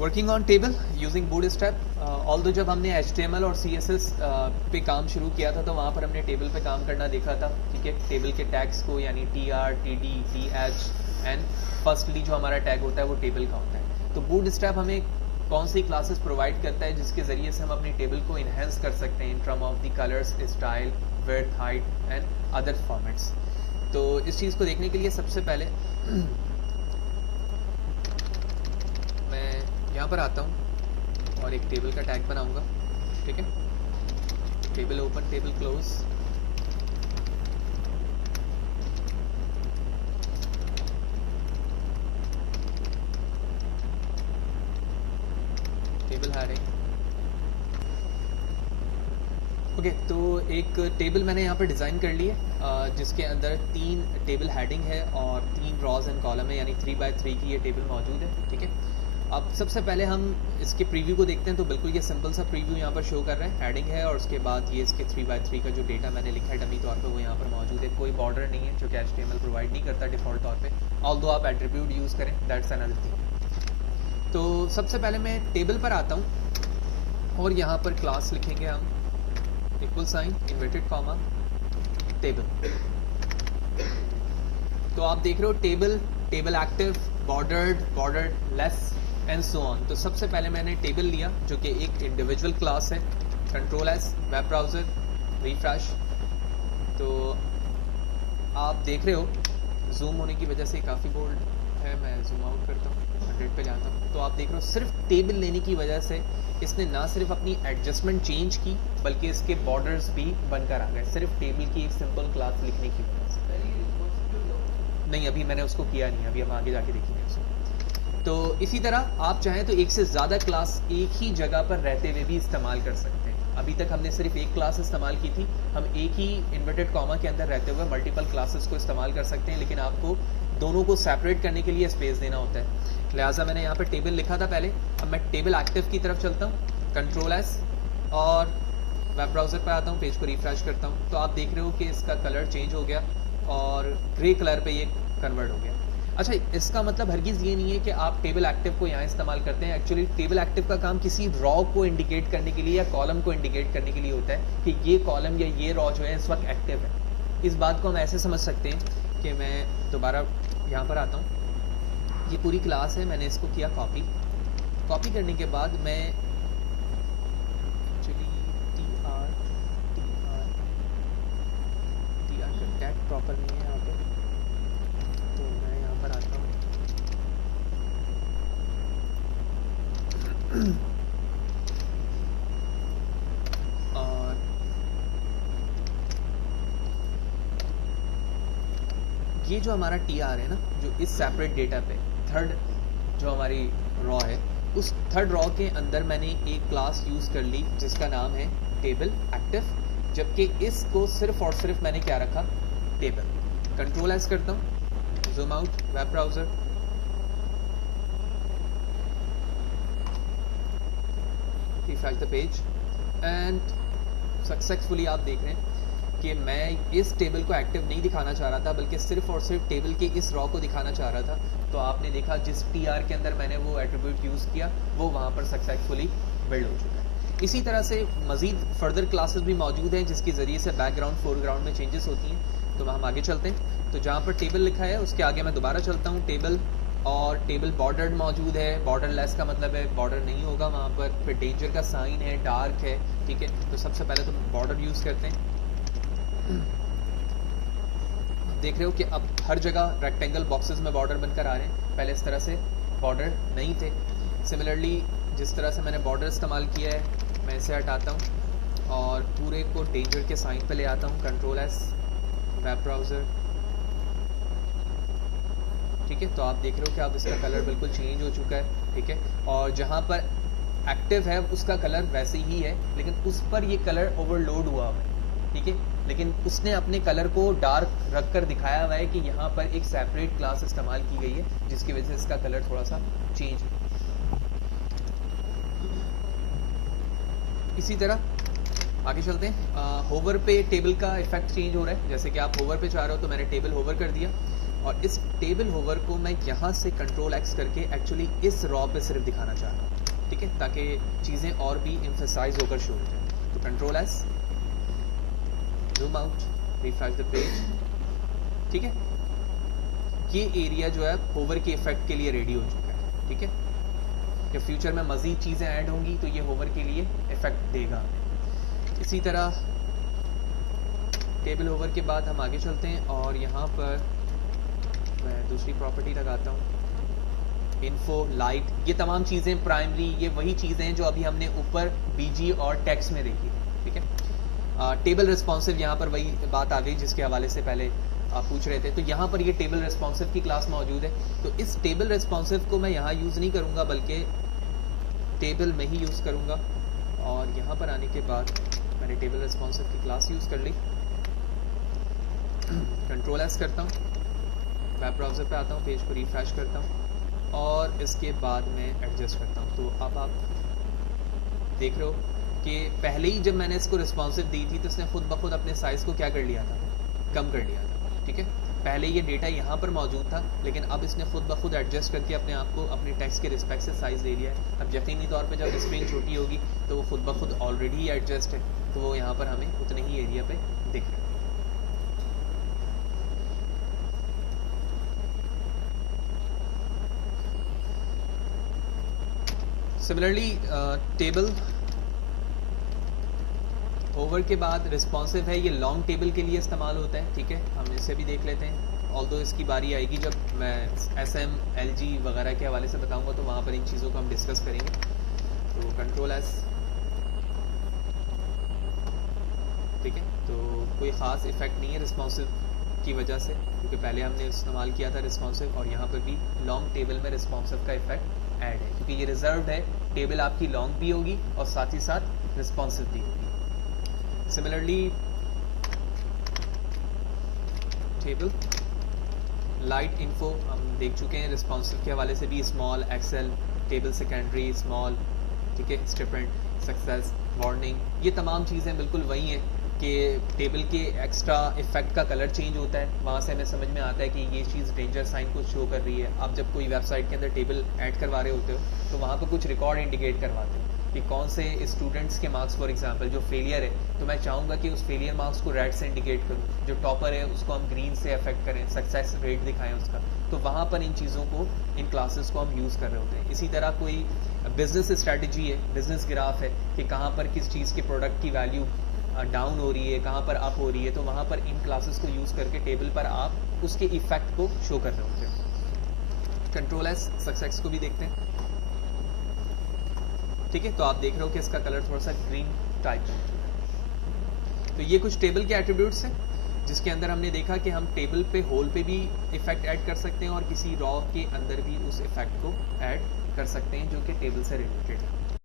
Working on table using bootstrap. Although जब हमने HTML और CSS पे काम शुरू किया था तो वहाँ पर हमने टेबल पे काम करना देखा था, ठीक है। टेबल के टैग्स को यानी TR, TD, TH and firstly जो हमारा टैग होता है वो टेबल का होता है। तो बूटस्ट्रैप हमें कौन सी क्लासेस प्रोवाइड करता है जिसके ज़रिए से हम अपनी टेबल को इन्हेंस कर सकते हैं in term of the colours, style, width, height and other formats. तो इस चीज़ को देखने के लिए सबसे पहले मैं यहाँ पर आता हूँ और एक टेबल का टैग बनाऊँगा, ठीक है। Table open, table close. Table heading, okay. तो एक टेबल मैंने यहाँ पर डिज़ाइन कर ली है जिसके अंदर 3 टेबल हेडिंग है और 3 रॉज एंड कॉलम है, यानी 3 बाय 3 की ये टेबल मौजूद है, ठीक है। अब सबसे पहले हम इसके प्रीव्यू को देखते हैं। तो बिल्कुल ये सिंपल सा प्रीव्यू यहाँ पर शो कर रहा है। हेडिंग है और उसके बाद ये इसके 3 बाय 3 का जो डेटा मैंने लिखा है डमी तौर पे वो यहाँ पर मौजूद है। कोई बॉर्डर नहीं है जो कि HTML प्रोवाइड नहीं करता डिफ़ॉल्ट तौर पे, ऑल्दो आप एट्रीब्यूट यूज़ करें, दैट्स अनदर थिंग। तो सबसे पहले मैं टेबल पर आता हूँ और यहाँ पर क्लास लिखेंगे हम equal sign inverted comma table. तो आप देख रहे हो table, table active, bordered, less and so on. तो सबसे पहले मैंने टेबल लिया जो कि एक इंडिविजुअल क्लास है। Control S, web browser, refresh. तो आप देख रहे हो जूम होने की वजह से काफ़ी बोल्ड है, मैं जूम आउट करता हूँ, 100 पे जाता हूँ। तो आप देख रहे हो सिर्फ टेबल लेने की वजह से इसने ना सिर्फ अपनी एडजस्टमेंट चेंज की बल्कि इसके बॉर्डर्स भी बनकर आ गए, सिर्फ टेबल की एक सिंपल क्लास लिखने की वजह से। नहीं, अभी मैंने उसको किया नहीं, अभी हम आगे जाके देखेंगे उसको। तो इसी तरह आप चाहें तो एक से ज़्यादा क्लास एक ही जगह पर रहते हुए भी इस्तेमाल कर सकते हैं। अभी तक हमने सिर्फ एक क्लास इस्तेमाल की थी, हम एक ही इन्वर्टेड कॉमा के अंदर रहते हुए मल्टीपल क्लासेस को इस्तेमाल कर सकते हैं, लेकिन आपको दोनों को सेपरेट करने के लिए स्पेस देना होता है। लिहाजा मैंने यहाँ पर टेबल लिखा था पहले। अब मैं टेबल एक्टिव की तरफ चलता हूँ, कंट्रोल एस, और वेब ब्राउज़र पर आता हूँ, पेज को रिफ्रेश करता हूँ। तो आप देख रहे हो कि इसका कलर चेंज हो गया और ग्रे कलर पे ये कन्वर्ट हो गया। अच्छा, इसका मतलब हरगिज़ ये नहीं है कि आप टेबल एक्टिव को यहाँ इस्तेमाल करते हैं। एक्चुअली टेबल एक्टिव का काम किसी रॉ को इंडिकेट करने के लिए या कॉलम को इंडिकेट करने के लिए होता है कि ये कॉलम या ये रॉ जो है इस वक्त एक्टिव है। इस बात को हम ऐसे समझ सकते हैं कि मैं दोबारा यहाँ पर आता हूँ। ये पूरी क्लास है, मैंने इसको किया कॉपी करने के बाद मैं एक्चुअली टी आर का टैग प्रॉपर नहीं है यहाँ पे, तो मैं यहाँ पर आता हूँ। और ये जो हमारा TR है ना, जो इस सेपरेट डेटा पे थर्ड जो हमारी रॉ है, उस थर्ड रॉ के अंदर मैंने एक क्लास यूज़ कर ली जिसका नाम है टेबल एक्टिव, जबकि इसको सिर्फ और सिर्फ मैंने क्या रखा, टेबल। कंट्रोल एस करता हूँ, zoom out, web browser, refresh the page and successfully आप देख रहे हैं कि मैं इस टेबल को एक्टिव नहीं दिखाना चाह रहा था बल्कि सिर्फ और सिर्फ टेबल के इस रॉ को दिखाना चाह रहा था। तो आपने देखा जिस TR के अंदर मैंने वो एट्रीब्यूट यूज़ किया वो वहाँ पर सक्सेसफुली बिल्ड हो चुका है। इसी तरह से मज़ीद फर्दर क्लासेस भी मौजूद हैं जिसके ज़रिए से बैकग्राउंड फोरग्राउंड में चेंजेस होती हैं। तो हम आगे चलते हैं। तो जहाँ पर टेबल लिखा है उसके आगे मैं दोबारा चलता हूँ, टेबल, और टेबल बॉर्डर्ड मौजूद है। बॉर्डर लेस का मतलब है बॉर्डर नहीं होगा वहाँ पर। फिर डेंजर का साइन है, डार्क है, ठीक है। तो सबसे पहले तो बॉर्डर यूज़ करते हैं। देख रहे हो कि अब हर जगह रेक्टेंगल बॉक्सेस में बॉर्डर बनकर आ रहे हैं, पहले इस तरह से बॉर्डर नहीं थे। सिमिलरली जिस तरह से मैंने बॉर्डर इस्तेमाल किया है मैं इसे हटाता हूँ और पूरे को डेंजर के साइन पे ले आता हूँ, कंट्रोल एस, वेब ब्राउज़र, ठीक है। तो आप देख रहे हो कि अब इसका कलर बिल्कुल चेंज हो चुका है, ठीक है। और जहाँ पर एक्टिव है उसका कलर वैसे ही है लेकिन उस पर ये कलर ओवरलोड हुआ है, ठीक है। लेकिन उसने अपने कलर को डार्क रख कर दिखाया हुआ है कि यहाँ पर एक सेपरेट क्लास इस्तेमाल की गई है जिसकी वजह से इसका कलर थोड़ा सा चेंज है। इसी तरह आगे चलते हैं। होवर पे टेबल का इफेक्ट चेंज हो रहा है। जैसे कि आप होवर पे चाह रहे हो तो मैंने टेबल होवर कर दिया और इस टेबल होवर को मैं यहाँ से कंट्रोल एक्स करके एक्चुअली इस रॉ पे सिर्फ दिखाना चाह रहा हूँ, ठीक है, ताकि चीज़ें और भी एम्फसाइज होकर शो हो जाए। तो control S, zoom out, refresh the page, ठीक है। ये एरिया जो है होवर के इफेक्ट के लिए रेडी हो चुका है, ठीक है। जब फ्यूचर में मज़ीद चीज़ें ऐड होंगी तो ये होवर के लिए इफेक्ट देगा। इसी तरह टेबल होवर के बाद हम आगे चलते हैं और यहाँ पर मैं दूसरी प्रॉपर्टी लगाता हूँ, इन्फो, लाइट, ये तमाम चीज़ें प्राइमरी, ये वही चीज़ें हैं जो अभी हमने ऊपर बीजी और टेक्स्ट में देखी, ठीक है। टेबल रिस्पॉन्सिव, यहाँ पर वही बात आ गई जिसके हवाले से पहले आप पूछ रहे थे। तो यहाँ पर ये टेबल रिस्पॉन्सिव की क्लास मौजूद है। तो इस टेबल रिस्पॉन्सिव को मैं यहाँ यूज़ नहीं करूँगा बल्कि टेबल में ही यूज़ करूँगा। और यहाँ पर आने के बाद मैंने टेबल रिस्पॉन्सिव की क्लास यूज़ कर ली। कंट्रोल एस करता हूँ, वेब ब्राउज़र पे आता हूँ, पेज को रिफ्रेश करता हूँ और इसके बाद मैं एडजस्ट करता हूँ। तो अब आप देख रहे हो कि पहले ही जब मैंने इसको रिस्पॉन्सिव दी थी तो इसने खुद ब खुद अपने साइज़ को क्या कर लिया था, कम कर लिया था, ठीक है। पहले ये डेटा यहाँ पर मौजूद था लेकिन अब इसने खुद ब खुद एडजस्ट करके अपने आप को अपने टेक्स्ट के रिस्पेक्ट से साइज़ दे लिया है। अब यकीनी तौर पे जब स्क्रीन छोटी होगी तो वो खुद ब खुद ऑलरेडी एडजस्ट है, तो वो यहाँ पर हमें उतने ही एरिया पे दिख रहा है। सिमिलरली टेबल ओवर के बाद रिस्पॉन्सिव है, ये लॉन्ग टेबल के लिए इस्तेमाल होता है, ठीक है। हम इसे भी देख लेते हैं, ऑल्दो इसकी बारी आएगी जब मैं SM, LG वगैरह के हवाले से बताऊंगा तो वहाँ पर इन चीज़ों को हम डिस्कस करेंगे। तो कंट्रोल एस, ठीक है। तो कोई ख़ास इफेक्ट नहीं है रिस्पॉन्सिव की वजह से, क्योंकि पहले हमने इस्तेमाल किया था रिस्पॉन्सिव और यहाँ पर भी लॉन्ग टेबल में रिस्पॉन्सिव का इफेक्ट ऐड है, क्योंकि ये रिजर्व्ड है। टेबल आपकी लॉन्ग भी होगी और साथ ही साथ रिस्पॉन्सिव भी होगी। सिमिलरली टेबल लाइट इन्फो हम देख चुके हैं, रिस्पॉन्सिव के हवाले से भी small, excel, table secondary, small, ठीक है, स्टिपेंड, सक्सेस, वार्निंग, ये तमाम चीज़ें बिल्कुल वही हैं कि टेबल के एक्स्ट्रा इफेक्ट का कलर चेंज होता है, वहाँ से हमें समझ में आता है कि ये चीज़ डेंजर साइन को शो कर रही है। आप जब कोई वेबसाइट के अंदर टेबल ऐड करवा रहे होते हो तो वहाँ पर कुछ रिकॉर्ड इंडिकेट करवाते हो कि कौन से स्टूडेंट्स के मार्क्स, फॉर एग्जांपल जो फेलियर है तो मैं चाहूँगा कि उस फेलियर मार्क्स को रेड से इंडिकेट करूँ, जो टॉपर है उसको हम ग्रीन से अफेक्ट करें, सक्सेस रेट दिखाएं उसका। तो वहाँ पर इन चीज़ों को, इन क्लासेस को हम यूज़ कर रहे होते हैं। इसी तरह कोई बिजनेस स्ट्रैटेजी है, बिजनेस ग्राफ है कि कहाँ पर किस चीज़ के प्रोडक्ट की वैल्यू डाउन हो रही है, कहाँ पर अप हो रही है, तो वहाँ पर इन क्लासेस को यूज़ करके टेबल पर आप उसके इफेक्ट को शो कर रहे होते हैं। कंट्रोल एस, सक्सेस को भी देखते हैं, ठीक है। तो आप देख रहे हो कि इसका कलर थोड़ा सा ग्रीन टाइप है। तो ये कुछ टेबल के एट्रीब्यूट्स हैं जिसके अंदर हमने देखा कि हम टेबल पे, होल पे भी इफेक्ट ऐड कर सकते हैं और किसी रॉ के अंदर भी उस इफेक्ट को ऐड कर सकते हैं जो कि टेबल से रिलेटेड है।